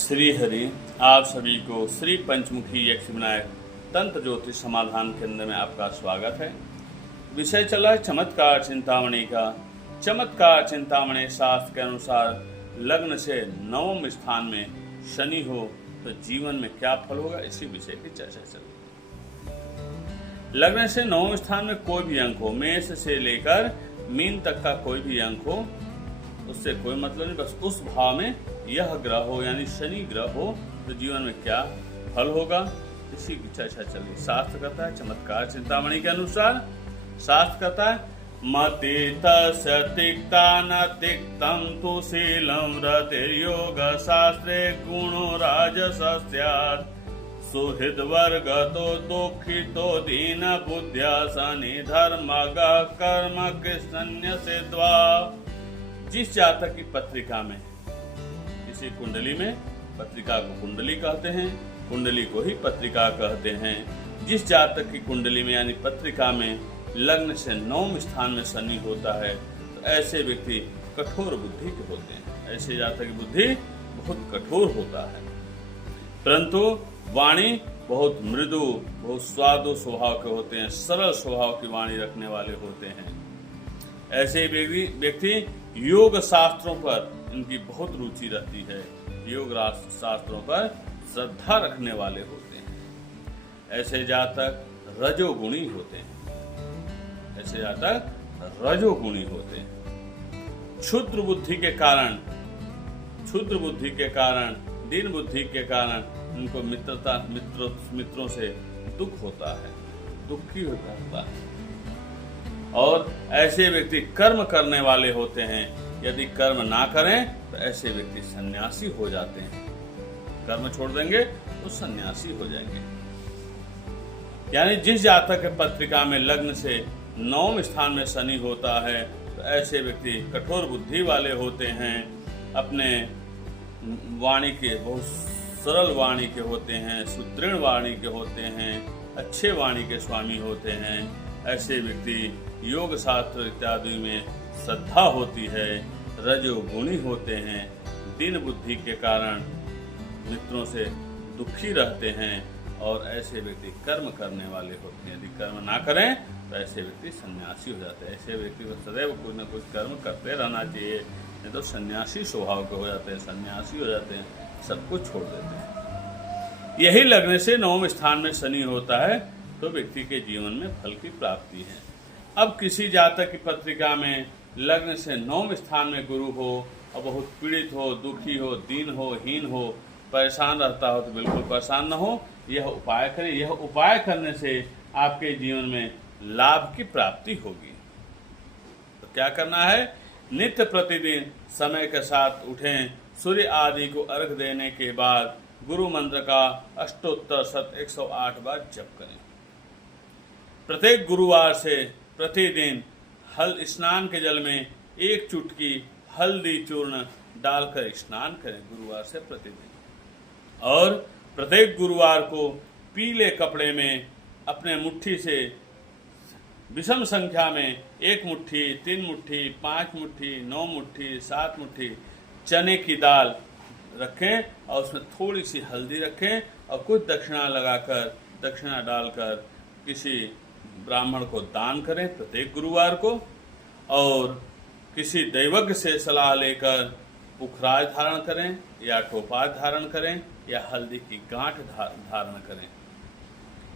श्री हरि, आप सभी को श्री पंचमुखी यक्ष विनायक तंत्र ज्योतिष समाधान केंद्र में आपका स्वागत है। विषय चला है चमत्कार चिंतामणि का। चमत्कार चिंतामणि शास्त्र के अनुसार लग्न से नवम स्थान में शनि हो तो जीवन में क्या फल होगा, इसी विषय की चर्चा चल। लग्न से नवम स्थान में कोई भी अंक हो, मेष से लेकर मीन तक का कोई भी अंक हो, उससे कोई मतलब नहीं, बस उस भाव में यह ग्रह हो यानी शनि ग्रह हो तो जीवन में क्या फल होगा, इसी की चर्चा चली। शास्त्र कहता है चमत्कार चिंतामणि के अनुसार, शास्त्र कहता है मति तस्य तिक्ता न तिक्तम तु शीलम रतिर्योग शास्त्रे गुणो राजसस्यात् सुहृद वर्ग तो दुखितो दीन बुद्ध्या शनि धर्मगा कर्म कृष्ण से द्वा। जिस जातक की पत्रिका में, किसी कुंडली में, पत्रिका को कुंडली कहते हैं, कुंडली को ही पत्रिका कहते हैं। जिस जातक की कुंडली में यानी पत्रिका में लग्न से नवम स्थान में शनि होता है तो ऐसे व्यक्ति कठोर बुद्धि के होते हैं। ऐसे जातक की बुद्धि बहुत कठोर होता है, परंतु वाणी बहुत मृदु, बहुत स्वादु स्वभाव के होते हैं, सरल स्वभाव की वाणी रखने वाले होते हैं। ऐसे व्यक्ति योग शास्त्रों पर इनकी बहुत रुचि रहती है, योग शास्त्रों पर श्रद्धा रखने वाले होते हैं। ऐसे जातक रजोगुणी होते हैं, ऐसे जातक रजोगुणी होते हैं। क्षुद्र बुद्धि के कारण, दीन बुद्धि के कारण उनको मित्रों से दुख होता है, दुखी होता है। और ऐसे व्यक्ति कर्म करने वाले होते हैं, यदि कर्म ना करें तो ऐसे व्यक्ति सन्यासी हो जाते हैं। कर्म छोड़ देंगे तो सन्यासी हो जाएंगे। यानी जिस जातक के पत्रिका में लग्न से नवम स्थान में शनि होता है तो ऐसे व्यक्ति कठोर बुद्धि वाले होते हैं, अपने वाणी के बहुत सरल वाणी के होते हैं, सुदृढ़ वाणी के होते हैं, अच्छे वाणी के स्वामी होते हैं। ऐसे व्यक्ति योग शास्त्र इत्यादि में श्रद्धा होती है, रजोगुणी होते हैं, दीन बुद्धि के कारण मित्रों से दुखी रहते हैं और ऐसे व्यक्ति कर्म करने वाले होते हैं। यदि कर्म ना करें तो ऐसे व्यक्ति सन्यासी हो जाते हैं। ऐसे व्यक्ति को सदैव कुछ न कुछ कर्म करते रहना चाहिए, नहीं तो सन्यासी स्वभाव के हो जाते हैं, सन्यासी हो जाते हैं, सब कुछ छोड़ देते हैं। यही लगने से नवम स्थान में शनि होता है तो व्यक्ति के जीवन में फल की प्राप्ति है। अब किसी जातक की पत्रिका में लग्न से नवम स्थान में गुरु हो और बहुत पीड़ित हो, दुखी हो, दीन हो, हीन हो, परेशान रहता हो तो बिल्कुल परेशान न हो, यह उपाय करें। यह उपाय करने से आपके जीवन में लाभ की प्राप्ति होगी। तो क्या करना है? नित्य प्रतिदिन समय के साथ उठें, सूर्य आदि को अर्घ देने के बाद गुरु मंत्र का अष्टोत्तर शत 108 बार जप करें। प्रत्येक गुरुवार से प्रतिदिन स्नान के जल में एक चुटकी हल्दी चूर्ण डालकर स्नान करें गुरुवार से प्रतिदिन। और प्रत्येक गुरुवार को पीले कपड़े में अपने मुट्ठी से विषम संख्या में 1 मुट्ठी, 3 मुट्ठी, 5 मुट्ठी, 9 मुट्ठी, 7 मुट्ठी चने की दाल रखें और उसमें थोड़ी सी हल्दी रखें और कुछ दक्षिणा डालकर किसी ब्राह्मण को दान करें प्रत्येक गुरुवार को। और किसी दैवज्ञ से सलाह लेकर पुखराज धारण करें या टोपाज धारण करें या हल्दी की गांठ धारण करें।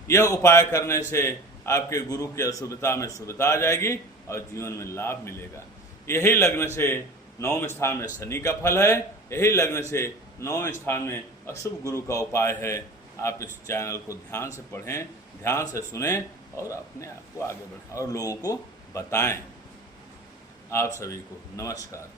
यह उपाय करने से आपके गुरु की अशुभता में शुभता आ जाएगी और जीवन में लाभ मिलेगा। यही लग्न से नवम स्थान में शनि का फल है, यही लग्न से नवम स्थान में अशुभ गुरु का उपाय है। आप इस चैनल को ध्यान से पढ़ें, ध्यान से सुनें और अपने आप को आगे बढ़ाएं और लोगों को बताएं। आप सभी को नमस्कार।